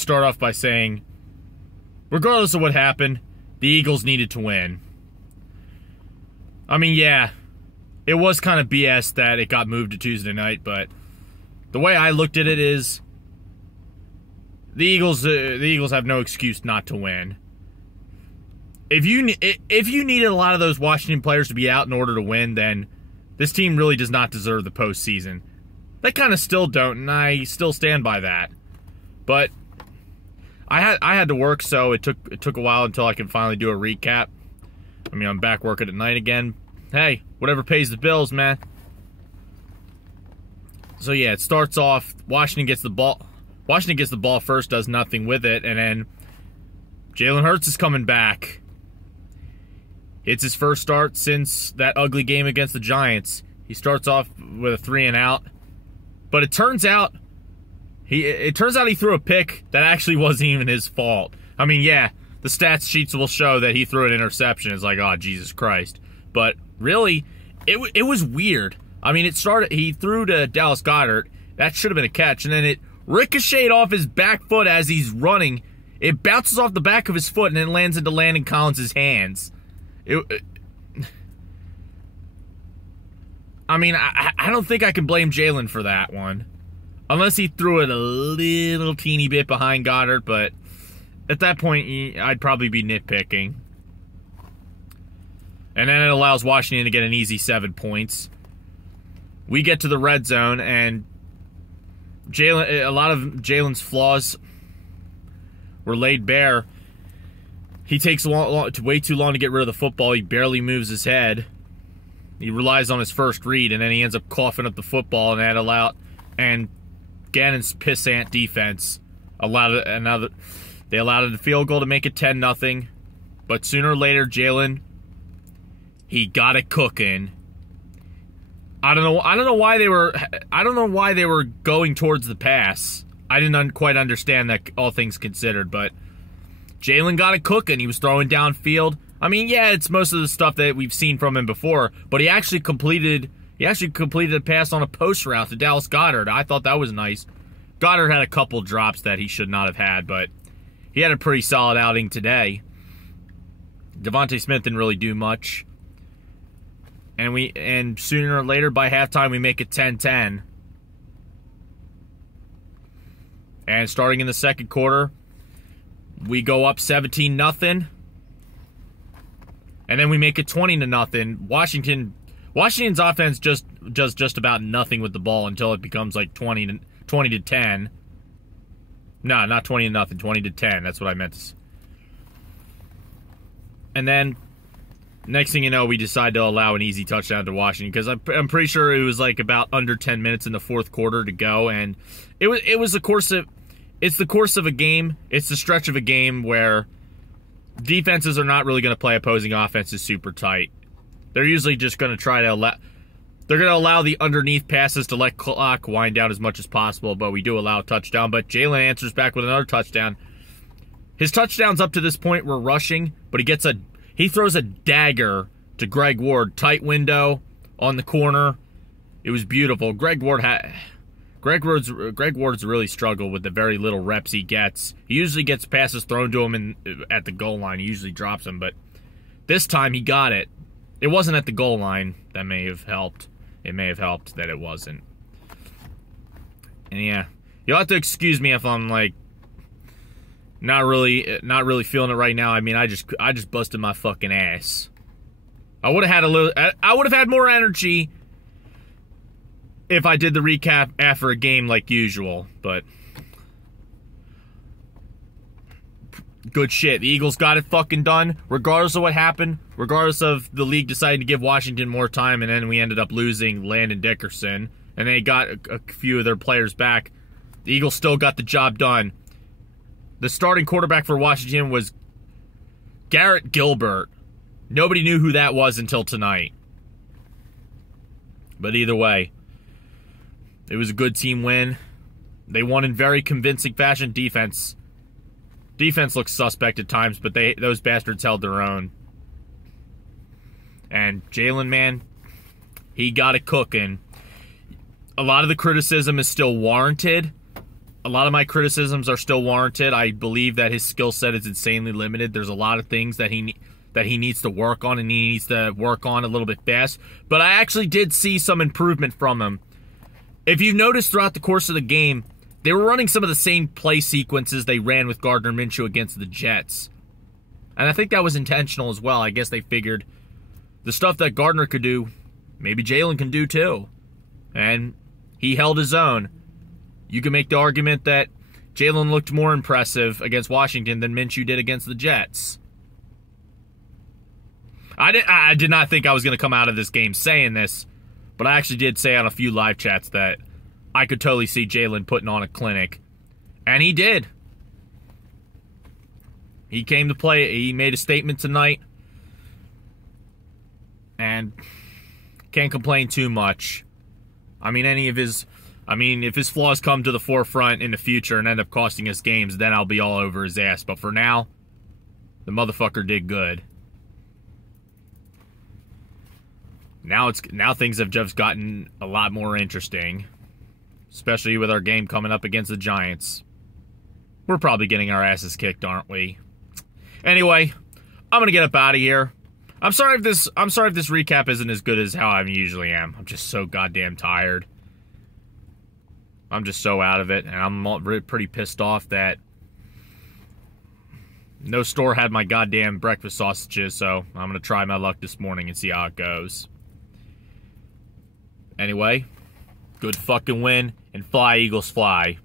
just start off by saying, regardless of what happened, the Eagles needed to win. I mean, yeah, it was kind of BS that it got moved to Tuesday night, but the way I looked at it is the Eagles have no excuse not to win. If you needed a lot of those Washington players to be out in order to win, then this team really does not deserve the postseason. They kind of still don't, and I still stand by that. But I had to work, so it took a while until I could finally do a recap. I mean, I'm back working at night again. Hey, whatever pays the bills, man. So yeah, it starts off. Washington gets the ball. Washington gets the ball first, does nothing with it, and then Jalen Hurts is coming back. It's his first start since that ugly game against the Giants. He starts off with a 3-and-out, but it turns out he threw a pick that actually wasn't even his fault. I mean, yeah, the stats sheets will show that he threw an interception. It's like, oh, Jesus Christ. But really, it was weird. I mean, he threw to Dallas Goedert. That should have been a catch, and then it ricocheted off his back foot as he's running. It bounces off the back of his foot and then lands into Landon Collins' hands. I mean, I don't think I can blame Jalen for that one. Unless he threw it a little teeny bit behind Goddard, but at that point, I'd probably be nitpicking. And then it allows Washington to get an easy 7 points. We get to the red zone, and a lot of Jalen's flaws were laid bare. He takes way too long to get rid of the football. He barely moves his head. He relies on his first read, and then he ends up coughing up the football, and Gannon's pissant defense allowed a field goal to make it 10-0. But sooner or later, Jalen, he got it cooking. I don't know why they were going towards the pass. I didn't quite understand that, all things considered, but Jalen got it cooking. He was throwing downfield. I mean, yeah, it's most of the stuff that we've seen from him before, but he actually completed a pass on a post route to Dallas Goedert. I thought that was nice. Goddard had a couple drops that he should not have had, but he had a pretty solid outing today. Devontae Smith didn't really do much. And sooner or later, by halftime, we make it 10-10. And starting in the second quarter, we go up 17-0. And then we make it 20-0. Washington's offense just does just about nothing with the ball until it becomes like 20-10. No, not 20-0, 20-10. That's what I meant to say. And then next thing you know, we decide to allow an easy touchdown to Washington because I'm pretty sure it was like about under 10 minutes in the fourth quarter to go, and it's the course of a game. It's the stretch of a game where defenses are not really going to play opposing offenses super tight. They're usually just going to try to allow the underneath passes to let clock wind down as much as possible, but we do allow a touchdown. But Jalen answers back with another touchdown. His touchdowns up to this point were rushing, but he throws a dagger to Greg Ward, tight window on the corner. It was beautiful. Greg Ward's really struggled with the very little reps he gets. He usually gets passes thrown to him at the goal line. He usually drops them, but this time he got it. It wasn't at the goal line. That may have helped. It may have helped that it wasn't. And yeah, you'll have to excuse me if I'm like not really feeling it right now. I mean, I just busted my fucking ass. I would have had more energy if I did the recap after a game like usual, but good shit. The Eagles got it fucking done, regardless of what happened, regardless of the league deciding to give Washington more time, and then we ended up losing Landon Dickerson, and they got a few of their players back. The Eagles still got the job done. The starting quarterback for Washington was Garrett Gilbert. Nobody knew who that was until tonight. But either way, it was a good team win. They won in very convincing fashion. Defense looks suspect at times, but those bastards held their own. And Jalen, man, he got it cooking. A lot of the criticism is still warranted, A lot of my criticisms are still warranted. I believe that his skill set is insanely limited. There's a lot of things that he needs to work on, and he needs to work on a little bit fast. But I actually did see some improvement from him. If you've noticed throughout the course of the game, they were running some of the same play sequences they ran with Gardner Minshew against the Jets. And I think that was intentional as well. I guess they figured the stuff that Gardner could do, maybe Jalen can do too. And he held his own. You can make the argument that Jalen looked more impressive against Washington than Minshew did against the Jets. I did not think I was going to come out of this game saying this, but I actually did say on a few live chats that I could totally see Jalen putting on a clinic. And he did. He came to play. He made a statement tonight. And can't complain too much. I mean, if his flaws come to the forefront in the future and end up costing us games, then I'll be all over his ass. But for now, the motherfucker did good. Now things have just gotten a lot more interesting. Especially with our game coming up against the Giants. We're probably getting our asses kicked, aren't we? Anyway, I'm gonna get up out of here. I'm sorry if this recap isn't as good as how I usually am. I'm just so goddamn tired. I'm just so out of it, and I'm pretty pissed off that no store had my goddamn breakfast sausages, so I'm gonna try my luck this morning and see how it goes. Anyway, good fucking win, and fly, Eagles, fly.